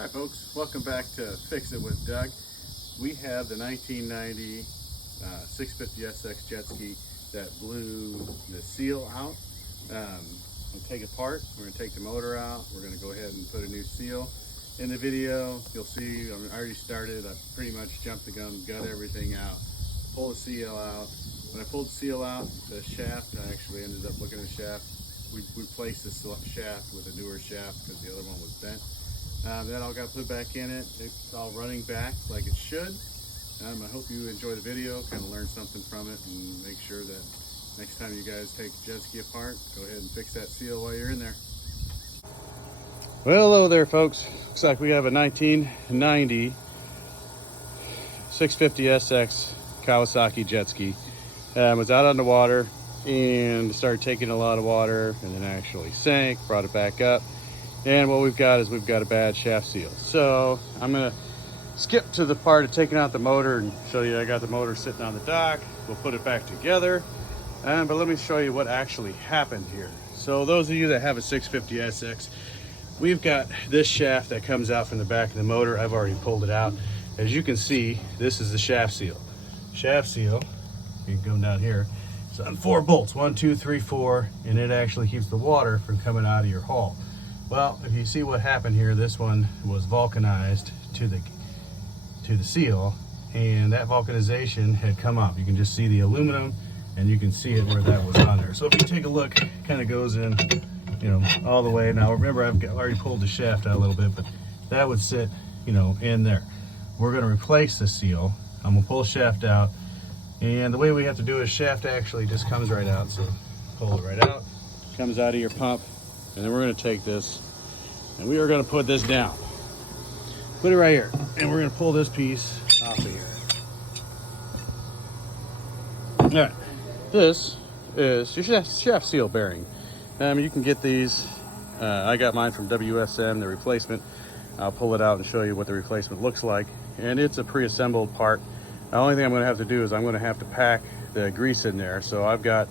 Hi folks, welcome back to Fix It with Doug. We have the 1990 650SX Jetski that blew the seal out. We'll take it apart, we're going to take the motor out, we're going to go ahead and put a new seal. In the video you'll see I already started, I pretty much jumped the gun, got everything out, pulled the seal out. When I pulled the seal out, the shaft, I actually ended up looking at the shaft. We replaced the shaft with a newer shaft because the other one was bent. That all got put back in it. It's all running back like it should. I hope you enjoy the video, kind of learn something from it, and make sure that next time you guys take the Jetski apart, go ahead and fix that seal while you're in there. Well, hello there folks. Looks like we have a 1990 650SX Kawasaki Jetski. Was out on the water and started taking a lot of water and then actually sank, brought it back up. And what we've got is we've got a bad shaft seal. So I'm gonna skip to the part of taking out the motor and show you I got the motor sitting on the dock. We'll put it back together. But let me show you what actually happened here. So those of you that have a 650SX, we've got this shaft that comes out from the back of the motor. I've already pulled it out. As you can see, this is the shaft seal. Shaft seal, you can go down here. It's on 4 bolts, 1, 2, 3, 4, and it actually keeps the water from coming out of your hull. Well, if you see what happened here, this one was vulcanized to the seal, and that vulcanization had come up. You can just see the aluminum, and you can see it where that was on there. So if you take a look, it kind of goes in, all the way. Now remember, I've already pulled the shaft out a little bit, but that would sit, in there. We're going to replace the seal. I'm going to pull the shaft out, and the way we have to do it is shaft actually just comes right out. So pull it right out, comes out of your pump. And then we're going to take this and we are going to put this down. Put it right here. And we're going to pull this piece off of here. All right. This is your shaft seal bearing. You can get these. I got mine from WSM, the replacement. I'll pull it out and show you what the replacement looks like. And it's a pre-assembled part. The only thing I'm going to have to do is I'm going to have to pack the grease in there. So I've got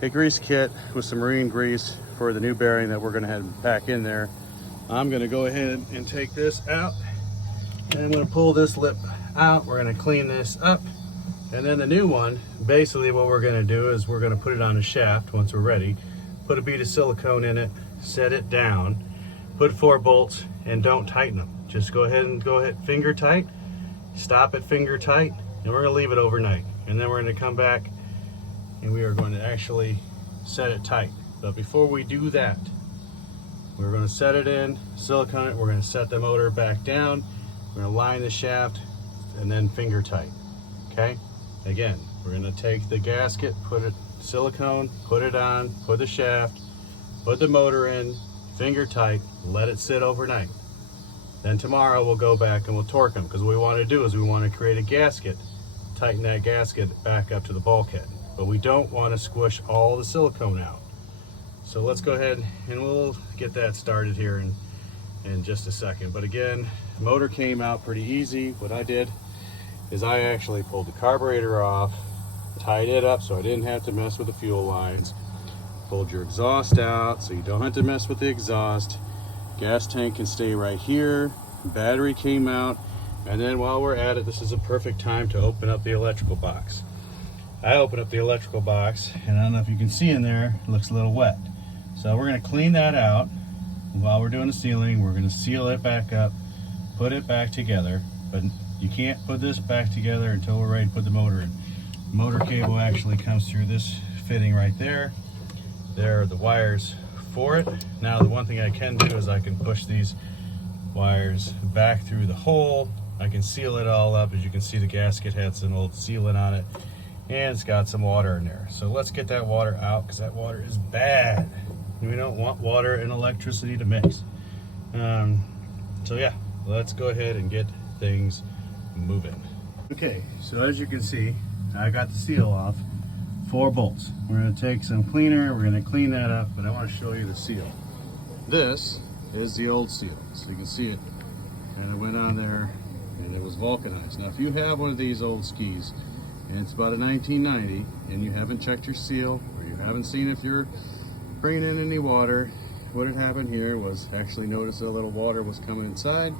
a grease kit with some marine grease for the new bearing that we're going to head back in there. I'm going to go ahead and take this out, and I'm going to pull this lip out. We're going to clean this up, and then the new one, basically what we're going to do is we're going to put it on a shaft once we're ready, put a bead of silicone in it, set it down, put 4 bolts, and don't tighten them. Just go ahead finger tight, stop at finger tight, and we're going to leave it overnight. And then we're going to come back and we are going to actually set it tight. But before we do that, we're going to set it in, silicone it, we're going to set the motor back down, we're going to line the shaft, and then finger tight, okay? Again, we're going to take the gasket, put it, silicone, put it on, put the shaft, put the motor in, finger tight, let it sit overnight. Then tomorrow we'll go back and we'll torque them, because what we want to do is we want to create a gasket, tighten that gasket back up to the bulkhead. But we don't want to squish all the silicone out. So let's go ahead and we'll get that started here in just a second. But again, the motor came out pretty easy. What I did is I actually pulled the carburetor off, tied it up so I didn't have to mess with the fuel lines, pulled your exhaust out so you don't have to mess with the exhaust. Gas tank can stay right here. Battery came out. And then while we're at it, this is a perfect time to open up the electrical box. I open up the electrical box, and I don't know if you can see in there, it looks a little wet. So we're going to clean that out. While we're doing the sealing, we're going to seal it back up, put it back together, but you can't put this back together until we're ready to put the motor in. The motor cable actually comes through this fitting right there. There are the wires for it. Now the one thing I can do is I can push these wires back through the hole. I can seal it all up. As you can see, the gasket had some old sealant on it, and it's got some water in there. So let's get that water out, because that water is bad. We don't want water and electricity to mix. So yeah, let's go ahead and get things moving. Okay, so as you can see, I got the seal off. 4 bolts. We're going to take some cleaner, we're going to clean that up, but I want to show you the seal. This is the old seal, so you can see it. And it went on there, and it was vulcanized. Now if you have one of these old skis, and it's about a 1990, and you haven't checked your seal, or you haven't seen if you're bringing in any water, what had happened here was actually noticed that a little water was coming inside.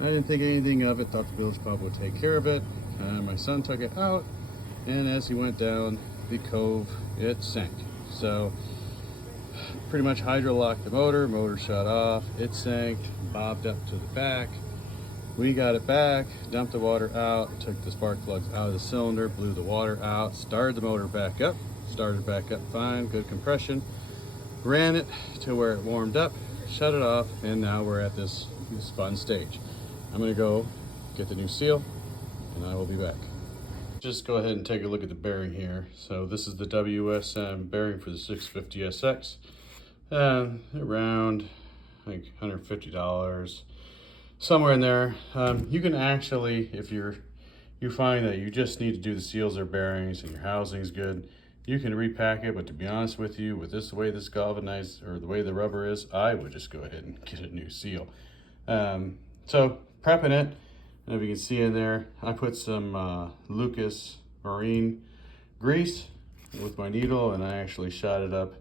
I didn't think anything of it, thought the village pump would take care of it. My son took it out, and as he went down the cove, it sank. So pretty much hydro-locked the motor shut off, it sank, bobbed up to the back. We got it back, dumped the water out, took the spark plugs out of the cylinder, blew the water out, started the motor back up, started back up fine, good compression, ran it to where it warmed up, shut it off, and now we're at this fun stage. I'm gonna go get the new seal, and I will be back. Just go ahead and take a look at the bearing here. So this is the WSM bearing for the 650SX. Around, I think, $150. Somewhere in there. You can actually, if you find that you just need to do the seals or bearings and your housing's good, you can repack it. But to be honest with you, with this way this galvanized, or the way the rubber is, I would just go ahead and get a new seal. So prepping it, and if you can see in there, I put some Lucas Marine grease with my needle, and I actually shot it up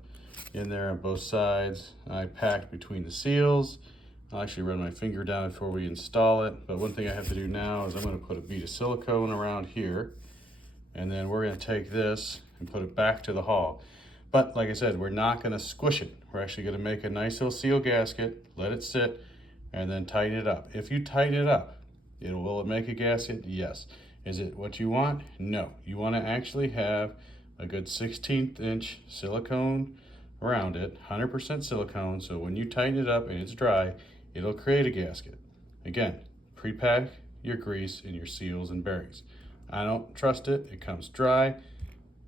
in there on both sides. I packed between the seals. I'll actually run my finger down before we install it. But one thing I have to do now is I'm going to put a bead of silicone around here. And then we're going to take this and put it back to the hull. But like I said, we're not going to squish it. We're actually going to make a nice little seal gasket, let it sit, and then tighten it up. If you tighten it up, will it make a gasket? Yes. Is it what you want? No. You want to actually have a good 1/16 inch silicone around it, 100% silicone, so when you tighten it up and it's dry, it'll create a gasket. Again, pre-pack your grease and your seals and bearings. I don't trust it. It comes dry.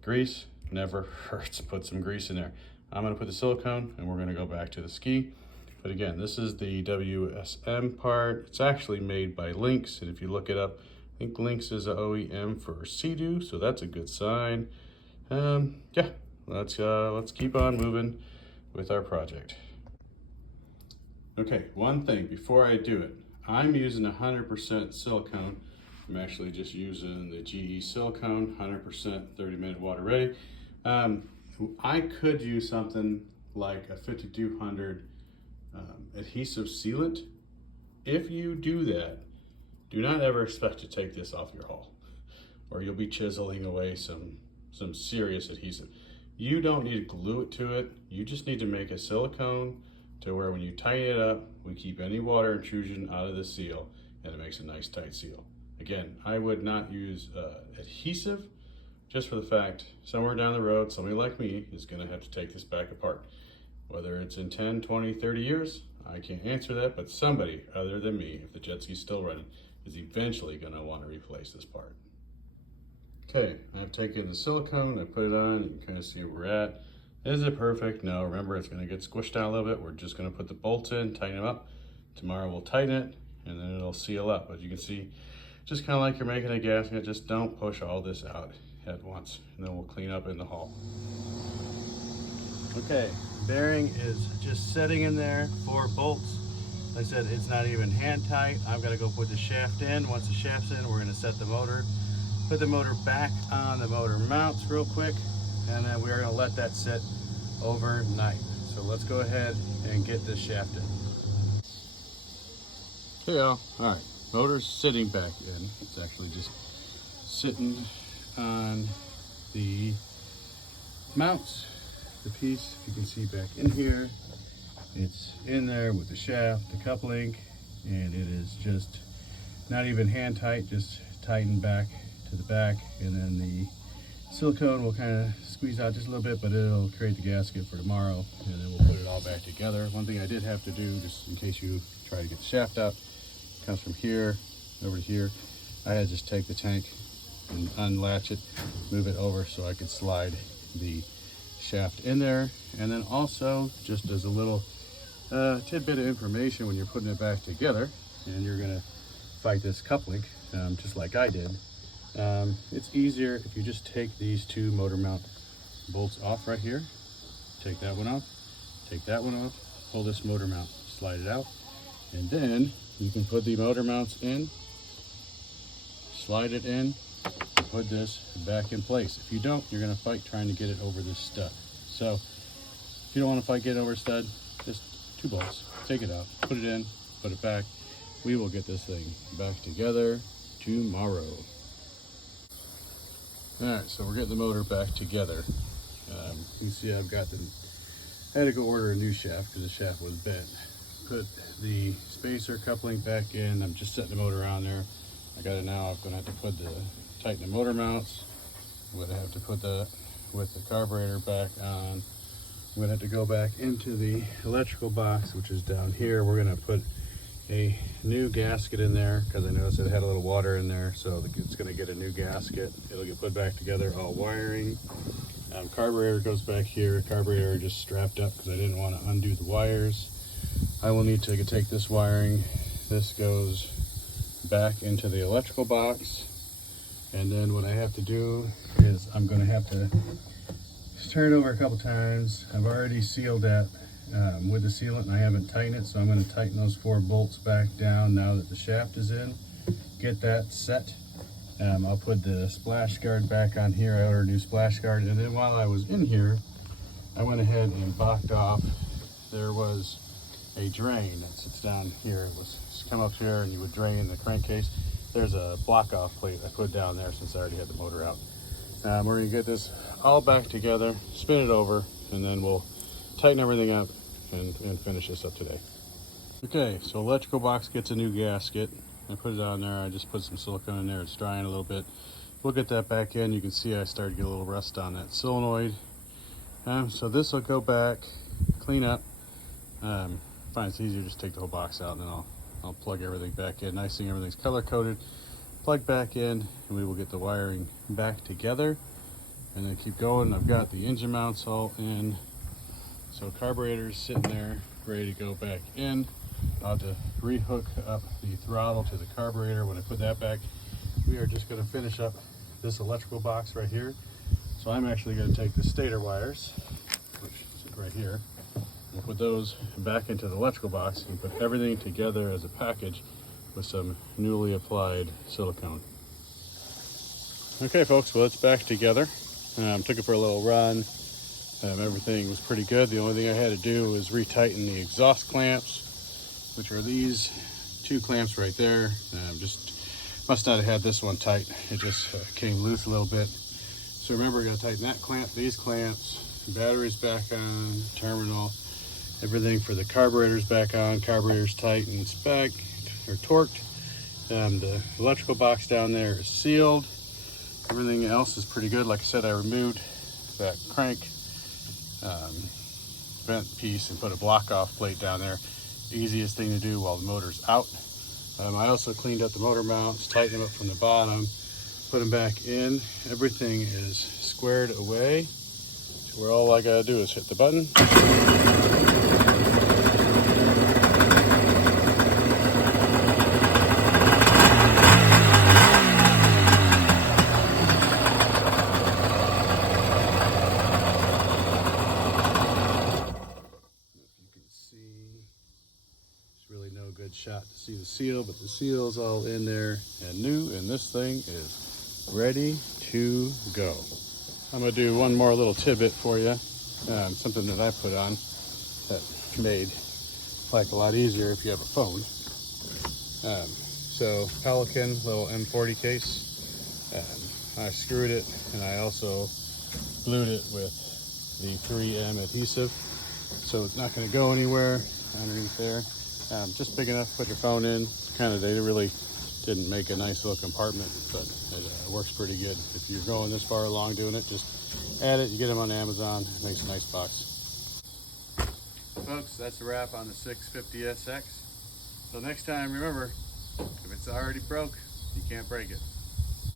Grease never hurts. Put some grease in there. I'm going to put the silicone, and we're going to go back to the ski. But again, this is the WSM part. It's actually made by Lynx, and if you look it up, I think Lynx is an OEM for Sea-Doo, so that's a good sign. Yeah, let's keep on moving with our project. Okay, one thing before I do it, I'm using 100% silicone. I'm actually just using the GE silicone, 100% 30-minute water ready. I could use something like a 5200 adhesive sealant. If you do that, do not ever expect to take this off your hull, or you'll be chiseling away some serious adhesive. You don't need to glue it to it. You just need to make a silicone to where when you tighten it up, we keep any water intrusion out of the seal, and it makes a nice tight seal. Again, I would not use adhesive, just for the fact somewhere down the road, somebody like me is gonna have to take this back apart. Whether it's in 10, 20, 30 years, I can't answer that, but somebody other than me, if the Jetski's still running, is eventually gonna wanna replace this part. Okay, I've taken the silicone, I put it on, and you can kind of see where we're at. Is it perfect? No, remember it's gonna get squished down a little bit. We're just gonna put the bolts in, tighten them up. Tomorrow we'll tighten it, and then it'll seal up. But you can see, just kind of like you're making a gasket, just don't push all this out at once, and then we'll clean up in the hull. Okay, bearing is just sitting in there, 4 bolts. Like I said, it's not even hand tight. I've got to go put the shaft in. Once the shaft's in, we're gonna set the motor, put the motor back on the motor mounts real quick, and then we're gonna let that sit overnight. So let's go ahead and get this shaft in. Okay, all right, motor's sitting back in. It's actually just sitting on the mounts. The piece, you can see back in here, it's in there with the shaft, the coupling, and it is just not even hand tight, just tightened back to the back, and then the silicone will kind of squeeze out just a little bit, but it'll create the gasket for tomorrow, and then we'll put it all back together. One thing I did have to do, just in case you try to get the shaft out, comes from here over to here. I had to just take the tank and unlatch it, move it over so I could slide the shaft in there. And then also, just as a little tidbit of information, when you're putting it back together and you're gonna fight this coupling, just like I did, it's easier if you just take these 2 motor mount bolts off right here. Take that one off, take that one off, pull this motor mount, slide it out, and then you can put the motor mounts in, slide it in, put this back in place. If you don't, you're gonna fight trying to get it over this stud. So if you don't wanna fight getting over a stud, just 2 bolts. Take it out, put it in, put it back. We will get this thing back together tomorrow. All right, so we're getting the motor back together. You can see I've got I had to go order a new shaft because the shaft was bent. Put the spacer coupling back in. I'm just setting the motor on there. I got it now. I'm gonna have to tighten the motor mounts. I'm gonna have to put with the carburetor back on. I'm gonna have to go back into the electrical box, which is down here. We're gonna put a new gasket in there because I noticed it had a little water in there, so it's gonna get a new gasket. It'll get put back together, all wiring. Carburetor goes back here. Carburetor just strapped up because I didn't want to undo the wires. I will need to take this wiring. This goes back into the electrical box. And then what I have to do is I'm going to have to turn it over a couple times. I've already sealed that with the sealant and I haven't tightened it, so I'm going to tighten those 4 bolts back down now that the shaft is in. Get that set. I'll put the splash guard back on here. I ordered a new splash guard, and then while I was in here, I went ahead and blocked off. There was a drain that sits down here. It was just come up here and you would drain the crankcase. There's a block off plate I put down there since I already had the motor out. We're gonna get this all back together, spin it over, and then we'll tighten everything up and finish this up today. Okay, so electrical box gets a new gasket. I put it on there. I just put some silicone in there. It's drying a little bit. We'll get that back in. You can see I started to get a little rust on that solenoid. So this will go back, clean up. I find it's easier to just take the whole box out and then I'll plug everything back in. Nice thing, everything's color coded. Plug back in and we will get the wiring back together and then keep going. I've got the engine mounts all in. So carburetor's sitting there ready to go back in. I'll have to rehook up the throttle to the carburetor. When I put that back, we are just going to finish up this electrical box right here. So I'm actually going to take the stator wires, which sit right here, and put those back into the electrical box and put everything together as a package with some newly applied silicone. Okay folks, well it's back together. Took it for a little run. Everything was pretty good. The only thing I had to do was retighten the exhaust clamps, which are these 2 clamps right there. Just must not have had this one tight. It just came loose a little bit. So remember, we got to tighten that clamp, these clamps, batteries back on, terminal, everything for the carburetors back on. Carburetors tight and spec or torqued. The electrical box down there is sealed. Everything else is pretty good. Like I said, I removed that crank vent piece and put a block off plate down there. Easiest thing to do while the motor's out. I also cleaned up the motor mounts, tightened them up from the bottom, put them back in. Everything is squared away to where all I gotta do is hit the button. Good shot to see the seal, but the seal's all in there and new, and this thing is ready to go. I'm gonna do one more little tidbit for you, something that I put on that made life a lot easier if you have a phone. So Pelican little M40 case, I screwed it and I also glued it with the 3M adhesive, so it's not going to go anywhere underneath there. Just big enough to put your phone in. They really didn't make a nice little compartment, but it works pretty good. If you're going this far along doing it, just add it. You get them on Amazon. It makes a nice box. Folks, that's a wrap on the 650SX. So next time, remember, if it's already broke, you can't break it.